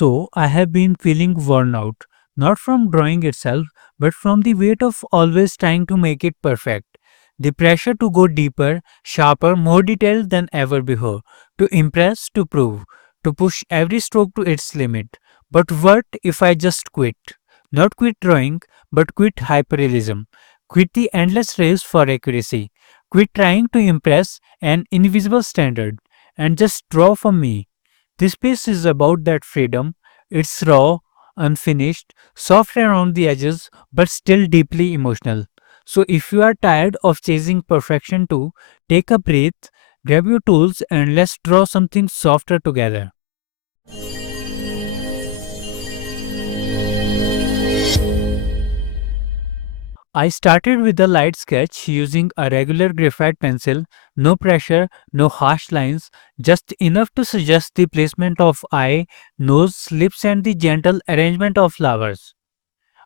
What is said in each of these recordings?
So, I have been feeling worn out, not from drawing itself, but from the weight of always trying to make it perfect. The pressure to go deeper, sharper, more detailed than ever before, to impress, to prove, to push every stroke to its limit. But what if I just quit? Not quit drawing, but quit hyperrealism. Quit the endless race for accuracy. Quit trying to impress an invisible standard and just draw for me. This piece is about that freedom. It's raw, unfinished, soft around the edges, but still deeply emotional. So, if you are tired of chasing perfection too, take a breath, grab your tools, and let's draw something softer together. I started with a light sketch using a regular graphite pencil, no pressure, no harsh lines, just enough to suggest the placement of eye, nose, lips, and the gentle arrangement of flowers.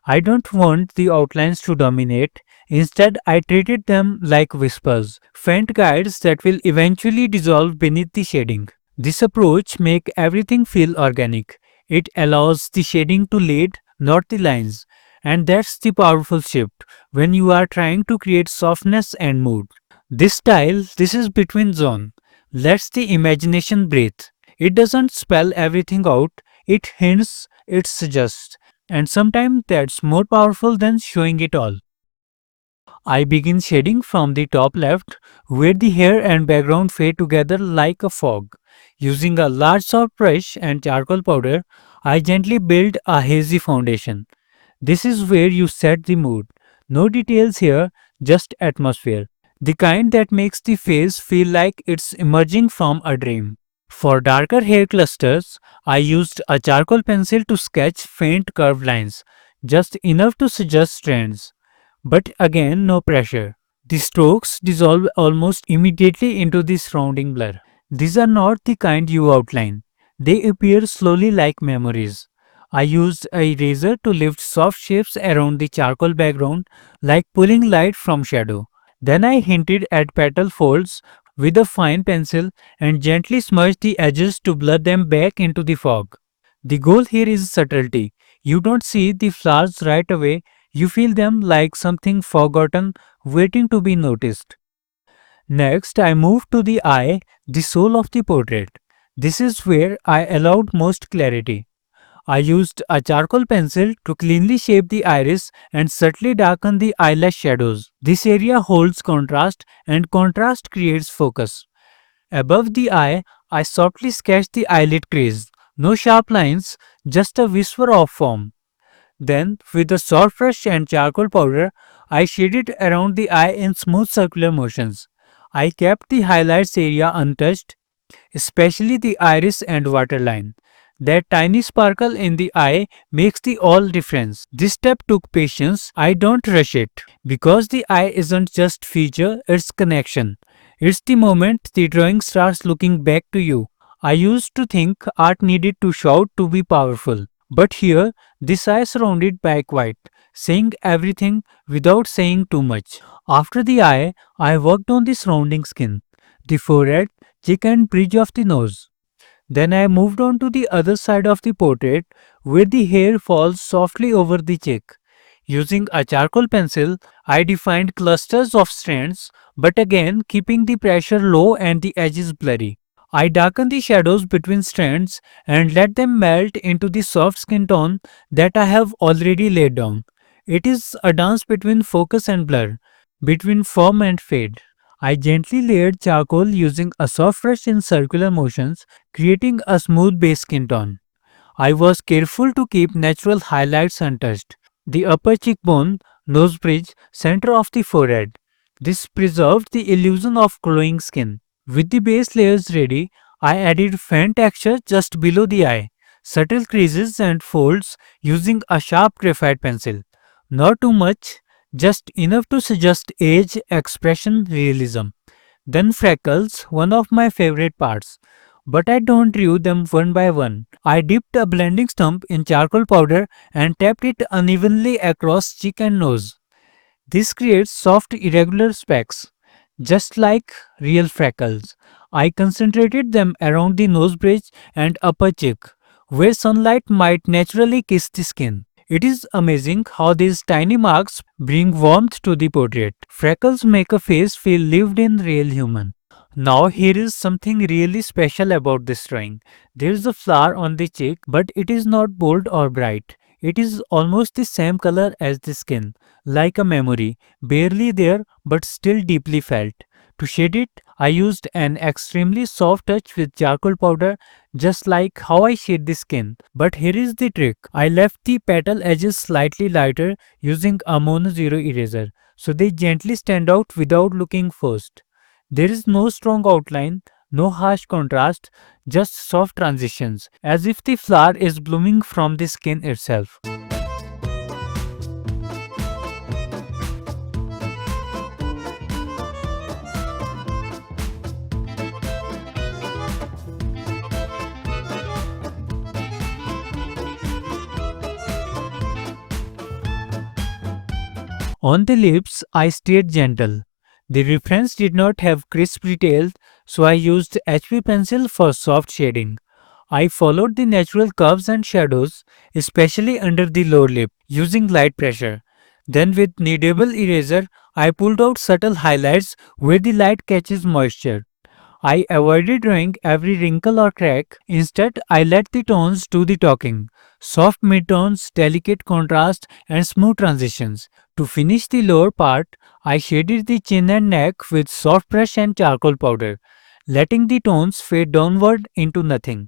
I don't want the outlines to dominate. Instead, I treated them like whispers, faint guides that will eventually dissolve beneath the shading. This approach makes everything feel organic. It allows the shading to lead, not the lines. And that's the powerful shift when you are trying to create softness and mood. This is between zone. Lets the imagination breathe. It doesn't spell everything out, it hints, it suggests. And sometimes that's more powerful than showing it all. I begin shading from the top left, where the hair and background fade together like a fog. Using a large soft brush and charcoal powder, I gently build a hazy foundation. This is where you set the mood. No details here, just atmosphere. The kind that makes the face feel like it's emerging from a dream. For darker hair clusters, I used a charcoal pencil to sketch faint curved lines, just enough to suggest trends. But again, no pressure. The strokes dissolve almost immediately into the surrounding blur. These are not the kind you outline. They appear slowly like memories. I used a razor to lift soft shapes around the charcoal background, like pulling light from shadow. Then I hinted at petal folds with a fine pencil and gently smudged the edges to blur them back into the fog. The goal here is subtlety. You don't see the flowers right away, you feel them like something forgotten waiting to be noticed. Next, I moved to the eye, the soul of the portrait. This is where I allowed most clarity. I used a charcoal pencil to cleanly shape the iris and subtly darken the eyelash shadows. This area holds contrast, and contrast creates focus. Above the eye, I softly sketched the eyelid crease. No sharp lines, just a whisper of form. Then, with a soft brush and charcoal powder, I shaded around the eye in smooth circular motions. I kept the highlights area untouched, especially the iris and waterline. That tiny sparkle in the eye makes the all difference. This step took patience. I don't rush it because the eye isn't just feature, it's connection. It's the moment the drawing starts looking back to you. I used to think art needed to shout to be powerful. But here, this eye surrounded by quiet, saying everything without saying too much. After the eye, I worked on the surrounding skin, the forehead, cheek and bridge of the nose. Then I moved on to the other side of the portrait where the hair falls softly over the cheek. Using a charcoal pencil, I defined clusters of strands, but again keeping the pressure low and the edges blurry. I darkened the shadows between strands and let them melt into the soft skin tone that I have already laid down. It is a dance between focus and blur, between form and fade. I gently layered charcoal using a soft brush in circular motions, creating a smooth base skin tone. I was careful to keep natural highlights untouched. The upper cheekbone, nose bridge, center of the forehead. This preserved the illusion of glowing skin. With the base layers ready, I added faint texture just below the eye, subtle creases and folds using a sharp graphite pencil. Not too much, just enough to suggest age, expression, realism. Then freckles, one of my favorite parts. But I don't drew them one by one. I dipped a blending stump in charcoal powder and tapped it unevenly across cheek and nose. This creates soft irregular specks, just like real freckles. I concentrated them around the nose bridge and upper cheek. where sunlight might naturally kiss the skin. It is amazing how these tiny marks bring warmth to the portrait. Freckles make a face feel lived in, real human. Now here is something really special about this drawing. There is a flower on the cheek, but it is not bold or bright. It is almost the same color as the skin, like a memory, barely there but still deeply felt. To shade it, I used an extremely soft touch with charcoal powder, just like how I shade the skin. But here is the trick. I left the petal edges slightly lighter using a mono zero eraser, so they gently stand out without looking forced. There is no strong outline, no harsh contrast, just soft transitions, as if the flower is blooming from the skin itself. On the lips, I stayed gentle. The reference did not have crisp details, so I used HB pencil for soft shading. I followed the natural curves and shadows, especially under the lower lip, using light pressure. Then with kneadable eraser, I pulled out subtle highlights where the light catches moisture. I avoided drawing every wrinkle or crack. Instead, I let the tones do the talking. Soft midtones, delicate contrast, and smooth transitions. To finish the lower part, I shaded the chin and neck with soft brush and charcoal powder, letting the tones fade downward into nothing.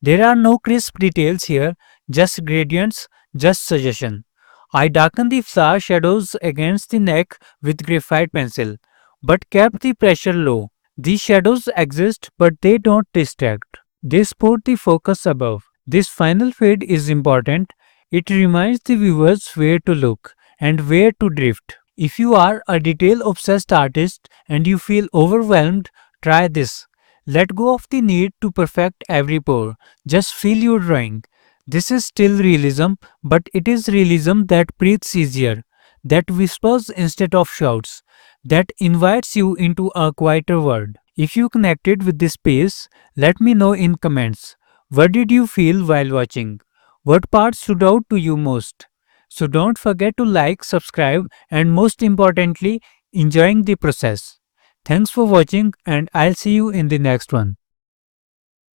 There are no crisp details here, just gradients, just suggestion. I darkened the flower shadows against the neck with graphite pencil, but kept the pressure low. These shadows exist, but they don't distract. They support the focus above. This final fade is important. It reminds the viewers where to look and where to drift. If you are a detail obsessed artist and you feel overwhelmed, try this. Let go of the need to perfect every pore. Just feel your drawing. This is still realism, but it is realism that breathes easier, that whispers instead of shouts, that invites you into a quieter world. If you connected with this space, let me know in comments. What did you feel while watching? What part stood out to you most? So don't forget to like, subscribe, and most importantly, enjoying the process. Thanks for watching, and I'll see you in the next one.